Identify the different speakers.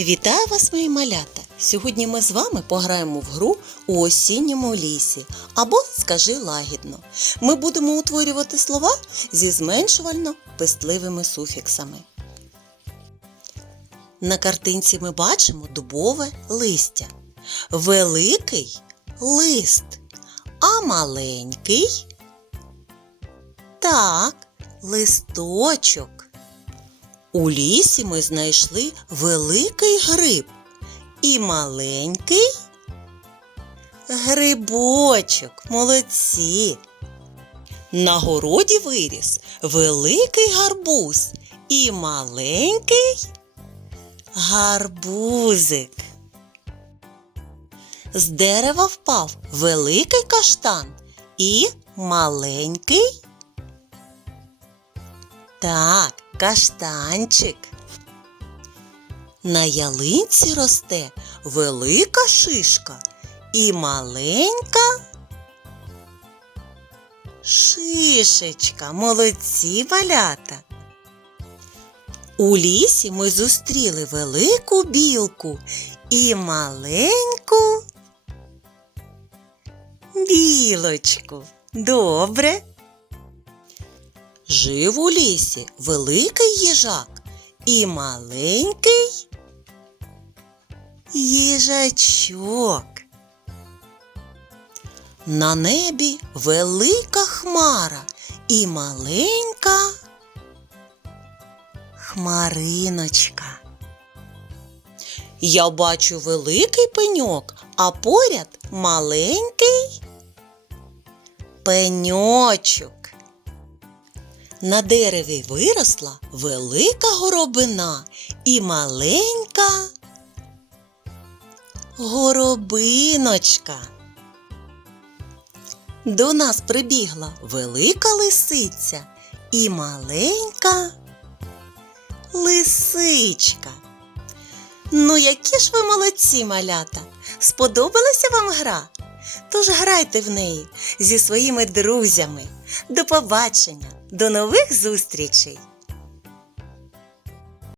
Speaker 1: Вітаю вас, мої малята! Сьогодні ми з вами пограємо в гру у осінньому лісі або скажи лагідно. Ми будемо утворювати слова зі зменшувально пестливими суфіксами. На картинці ми бачимо дубове листя. Великий лист, а маленький так, листочок. У лісі ми знайшли великий гриб і маленький грибочок. Молодці. На городі виріс великий гарбуз і маленький гарбузик. З дерева впав великий каштан і маленький. Так, каштанчик. На ялинці росте велика шишка і маленька шишечка. Молодці малята. У лісі ми зустріли велику білку і маленьку білочку. Добре. Жив у лісі великий їжак і маленький їжачок. На небі велика хмара і маленька хмариночка. Я бачу великий пеньок, а поряд маленький пеньочок. На дереві виросла велика горобина і маленька горобиночка. До нас прибігла велика лисиця і маленька лисичка. Ну, які ж ви молодці, малята! Сподобалася вам гра? Тож грайте в неї зі своїми друзями. До побачення, до нових зустрічей!